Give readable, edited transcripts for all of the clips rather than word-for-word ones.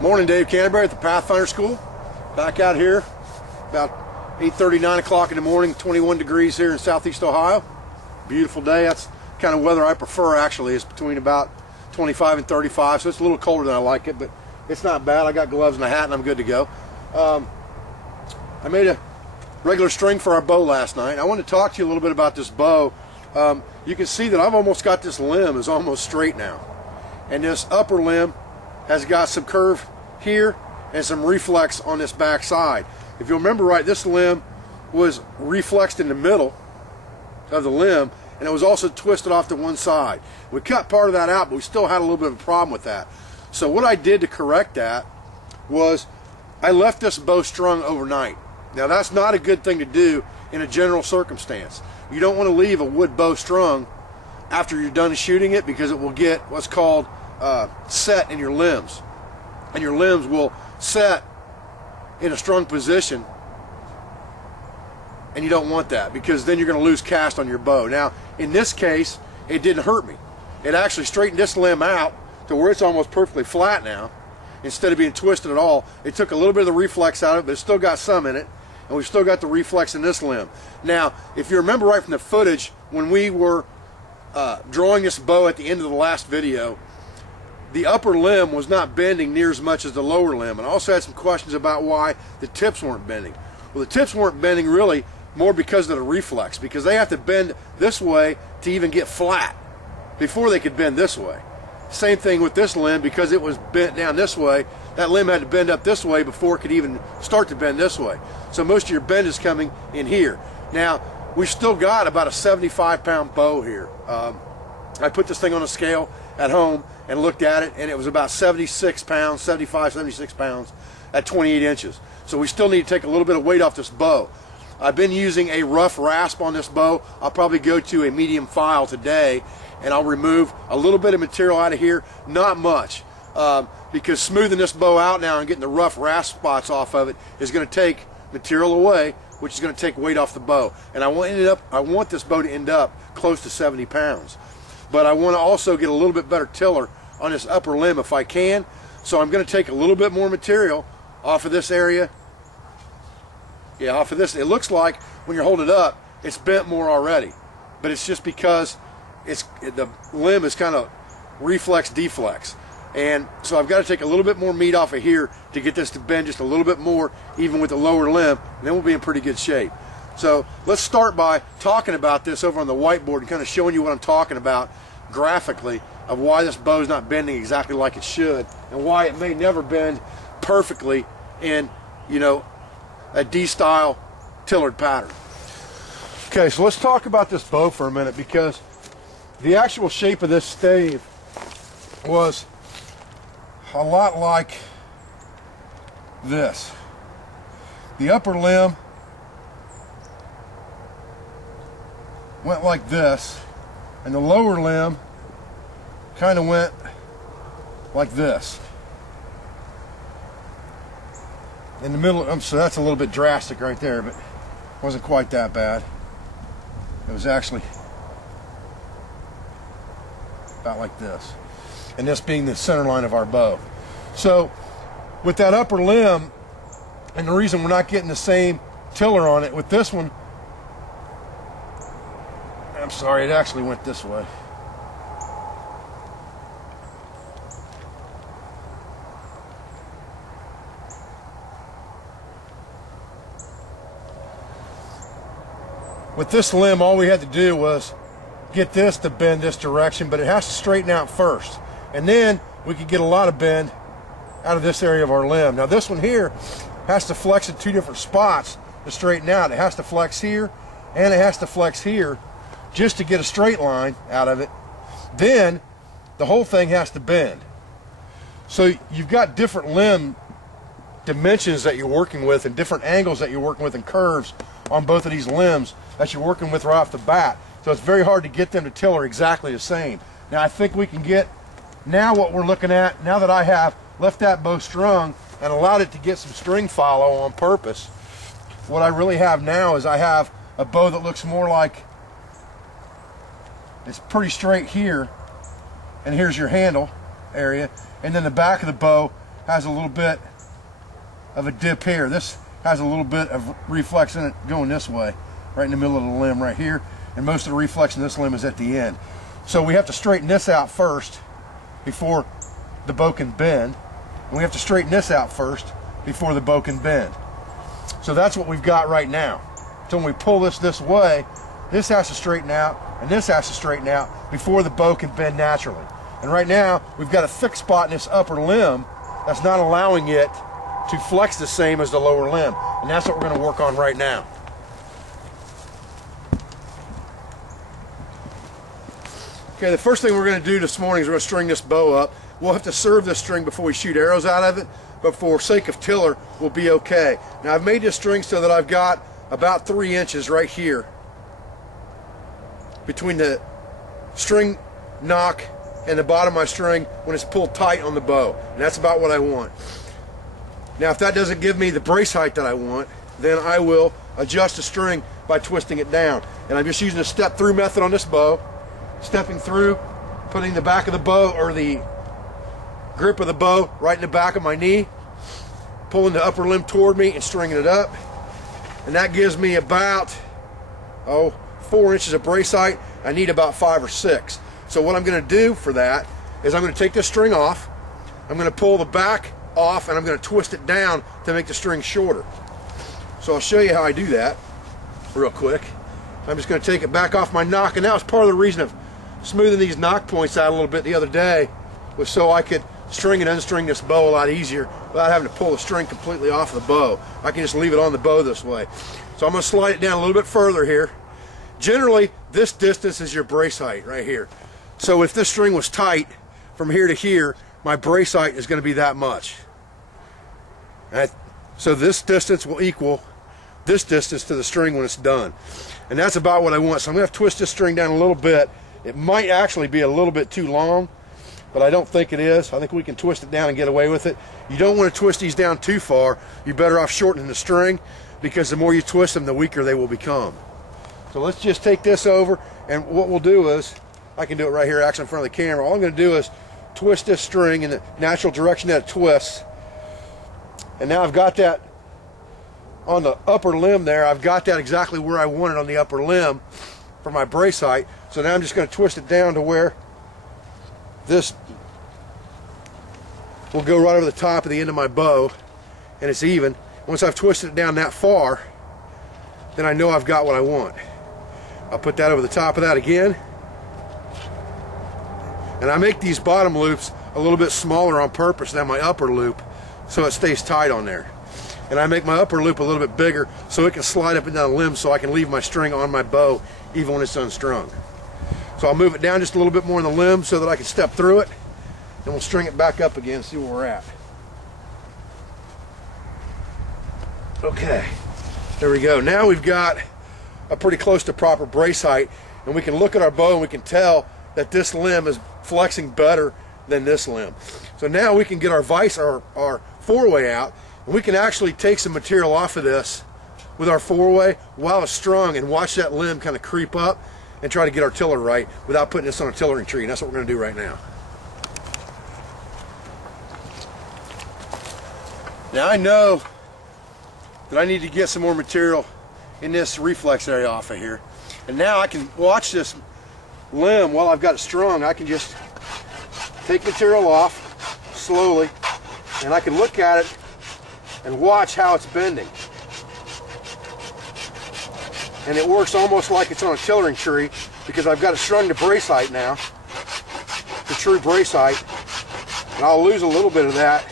Morning, Dave Canterbury at the Pathfinder School. Back out here about 8:30, 9 o'clock in the morning, 21 degrees here in Southeast Ohio. Beautiful day. That's kind of weather I prefer, actually. It's between about 25 and 35, so it's a little colder than I like it, but it's not bad. I got gloves and a hat and I'm good to go. I made a regular string for our bow last night. I want to talk to you a little bit about this bow. You can see that I've almost got this limb is almost straight now. And this upper limb has got some curve here and some reflex on this back side. If you remember right, this limb was reflexed in the middle of the limb, and it was also twisted off to one side. We cut part of that out, but we still had a little bit of a problem with that. So what I did to correct that was I left this bow strung overnight. Now that's not a good thing to do in a general circumstance. You don't want to leave a wood bow strung after you're done shooting it, because it will get what's called set in your limbs, and your limbs will set in a strung position, and you don't want that, because then you're going to lose cast on your bow. Now in this case it didn't hurt me. It actually straightened this limb out to where it's almost perfectly flat now instead of being twisted at all. It took a little bit of the reflex out of it, but it's still got some in it, and we've still got the reflex in this limb. Now if you remember right from the footage when we were drawing this bow at the end of the last video, the upper limb was not bending near as much as the lower limb, and I also had some questions about why the tips weren't bending. Well, the tips weren't bending really more because of the reflex, because they have to bend this way to even get flat before they could bend this way. Same thing with this limb, because it was bent down this way, that limb had to bend up this way before it could even start to bend this way. So most of your bend is coming in here. Now we've still got about a 75-pound bow here. I put this thing on a scale at home and looked at it, and it was about 76 pounds, 75, 76 pounds at 28 inches. So we still need to take a little bit of weight off this bow. I've been using a rough rasp on this bow. I'll probably go to a medium file today, and I'll remove a little bit of material out of here, not much, because smoothing this bow out now and getting the rough rasp spots off of it is going to take material away, which is going to take weight off the bow. And I want this bow to end up close to 70 pounds. But I want to also get a little bit better tiller on this upper limb if I can. So I'm going to take a little bit more material off of this area. Yeah, off of this. It looks like when you hold it up, it's bent more already. But it's just because the limb is kind of reflex deflex. And so I've got to take a little bit more meat off of here to get this to bend just a little bit more, even with the lower limb, and then we'll be in pretty good shape. So let's start by talking about this over on the whiteboard and kind of showing you what I'm talking about graphically, of why this bow is not bending exactly like it should, and why it may never bend perfectly in, you know, a D-style tillered pattern. Okay, so let's talk about this bow for a minute, because the actual shape of this stave was a lot like this. The upper limb went like this, and the lower limb kind of went like this. In the middle, so that's a little bit drastic right there, but it wasn't quite that bad. It was actually about like this, and this being the center line of our bow. So with that upper limb, and the reason we're not getting the same tiller on it with this one, I'm sorry, it actually went this way. With this limb, all we had to do was get this to bend this direction, but it has to straighten out first. And then we could get a lot of bend out of this area of our limb. Now this one here has to flex at two different spots to straighten out. It has to flex here, and it has to flex here, just to get a straight line out of it. Then the whole thing has to bend. So you've got different limb dimensions that you're working with, and different angles that you're working with, and curves on both of these limbs that you're working with right off the bat. So it's very hard to get them to tiller exactly the same. Now I think we can get, now what we're looking at, now that I have left that bow strung and allowed it to get some string follow on purpose, what I really have now is I have a bow that looks more like, it's pretty straight here, and here's your handle area, and then the back of the bow has a little bit of a dip here. This has a little bit of reflex in it going this way, right in the middle of the limb right here, and most of the reflex in this limb is at the end. So we have to straighten this out first before the bow can bend, and we have to straighten this out first before the bow can bend. So that's what we've got right now. So when we pull this way, this has to straighten out and this has to straighten out before the bow can bend naturally. And right now we've got a thick spot in this upper limb that's not allowing it to flex the same as the lower limb, and that's what we're going to work on right now. Okay, the first thing we're going to do this morning is we're going to string this bow up. We'll have to serve this string before we shoot arrows out of it, but for sake of tiller, we'll be okay. Now I've made this string so that I've got about 3 inches right here between the string knock and the bottom of my string when it's pulled tight on the bow, and that's about what I want. Now if that doesn't give me the brace height that I want, then I will adjust the string by twisting it down. And I'm just using a step through method on this bow, stepping through, putting the back of the bow, or the grip of the bow, right in the back of my knee, pulling the upper limb toward me and stringing it up. And that gives me about 4 inches of brace height. I need about 5 or 6. So what I'm going to do for that is I'm going to take this string off, I'm going to pull the back off, and I'm going to twist it down to make the string shorter. So I'll show you how I do that real quick. I'm just going to take it back off my knock, and that was part of the reason of smoothing these knock points out a little bit the other day, was so I could string and unstring this bow a lot easier without having to pull the string completely off the bow. I can just leave it on the bow this way. So I'm going to slide it down a little bit further here. Generally, this distance is your brace height right here. So if this string was tight from here to here, my brace height is going to be that much. So this distance will equal this distance to the string when it's done. And that's about what I want. So I'm going to have to twist this string down a little bit. It might actually be a little bit too long, but I don't think it is. I think we can twist it down and get away with it. You don't want to twist these down too far. You're better off shortening the string, because the more you twist them, the weaker they will become. So let's just take this over, and what we'll do is, I can do it right here actually in front of the camera. All I'm going to do is twist this string in the natural direction that it twists. And now I've got that on the upper limb there. I've got that exactly where I want it on the upper limb for my brace height. So now I'm just going to twist it down to where this will go right over the top of the end of my bow, and it's even. Once I've twisted it down that far, then I know I've got what I want. I'll put that over the top of that again. And I make these bottom loops a little bit smaller on purpose than my upper loop, so it stays tight on there. And I make my upper loop a little bit bigger so it can slide up and down the limb, so I can leave my string on my bow even when it's unstrung. So I'll move it down just a little bit more in the limb so that I can step through it, and we'll string it back up again and see where we're at. Okay, there we go. Now we've got a pretty close to proper brace height, and we can look at our bow and we can tell that this limb is flexing better than this limb. So now we can get our vise, our 4-way out, and we can actually take some material off of this with our 4-way while it's strung, and watch that limb kind of creep up and try to get our tiller right without putting this on a tillering tree. And that's what we're going to do right now. Now I know that I need to get some more material in this reflex area off of here. And now I can watch this limb while I've got it strung. I can just take material off slowly, and I can look at it and watch how it's bending. And it works almost like it's on a tillering tree, because I've got it strung to brace height now, the true brace height, and I'll lose a little bit of that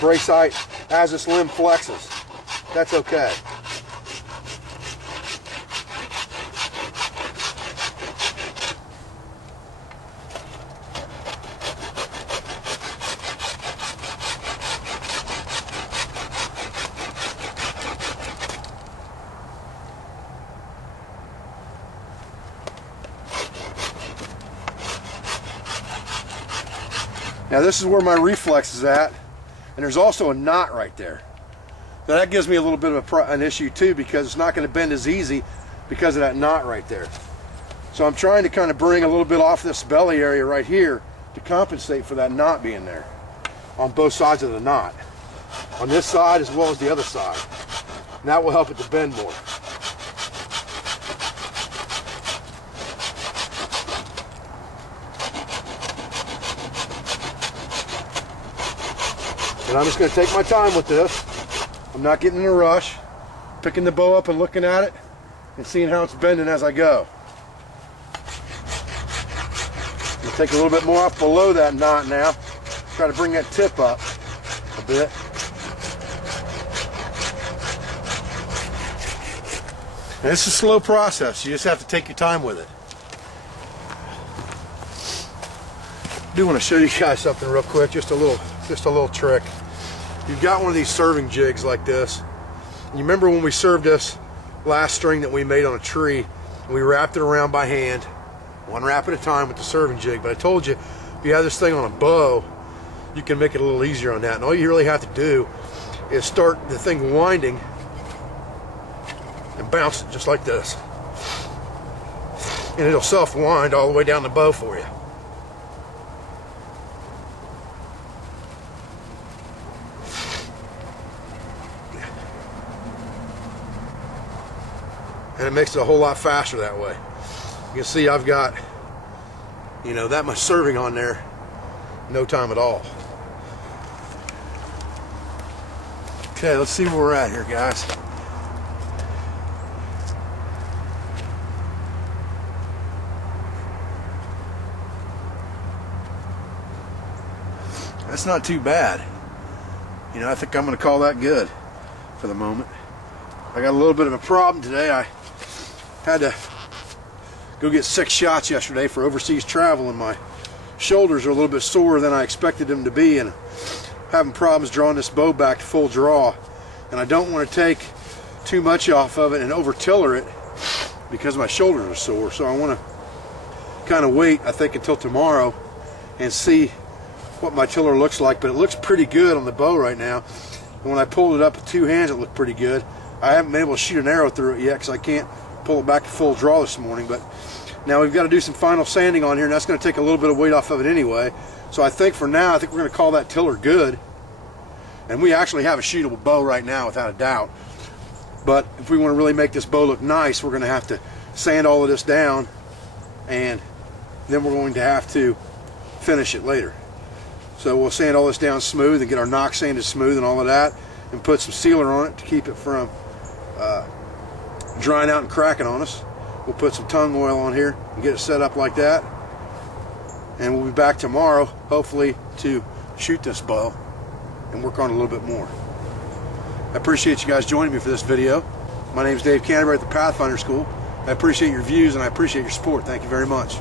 brace height as this limb flexes. That's okay. Now this is where my reflex is at, and there's also a knot right there. Now that gives me a little bit of an issue too, because it's not going to bend as easy because of that knot right there. So I'm trying to kind of bring a little bit off this belly area right here to compensate for that knot being there. on both sides of the knot, on this side as well as the other side. And that will help it to bend more. And I'm just going to take my time with this. I'm not getting in a rush, picking the bow up and looking at it and seeing how it's bending as I go. I'm going to take a little bit more off below that knot now. Try to bring that tip up a bit. And it's a slow process. You just have to take your time with it. I do want to show you guys something real quick, just a little trick. You've got one of these serving jigs like this. You remember when we served this last string that we made on a tree, and we wrapped it around by hand, one wrap at a time with the serving jig. But I told you, if you have this thing on a bow, you can make it a little easier on that. And all you really have to do is start the thing winding and bounce it just like this. And it'll self-wind all the way down the bow for you. And it makes it a whole lot faster that way. You can see I've got, you know, that much serving on there, no time at all. Okay, let's see where we're at here, guys. That's not too bad. You know, I think I'm going to call that good for the moment. I got a little bit of a problem today. I had to go get 6 shots yesterday for overseas travel, and my shoulders are a little bit sore than I expected them to be, and having problems drawing this bow back to full draw. And I don't want to take too much off of it and over tiller it because my shoulders are sore. So I want to kind of wait, I think, until tomorrow and see what my tiller looks like. But it looks pretty good on the bow right now. And when I pulled it up with 2 hands, it looked pretty good. I haven't been able to shoot an arrow through it yet because I can't pull it back to full draw this morning. But now we've got to do some final sanding on here, and that's going to take a little bit of weight off of it anyway. So I think for now, I think we're going to call that tiller good. And we actually have a shootable bow right now, without a doubt. But if we want to really make this bow look nice, we're going to have to sand all of this down, and then we're going to have to finish it later. So we'll sand all this down smooth and get our nock sanded smooth and all of that, and put some sealer on it to keep it from drying out and cracking on us. We'll put some tung oil on here and get it set up like that, and we'll be back tomorrow, hopefully, to shoot this bow and work on it a little bit more. I appreciate you guys joining me for this video. My name is Dave Canterbury at the Pathfinder School. I appreciate your views and I appreciate your support. Thank you very much.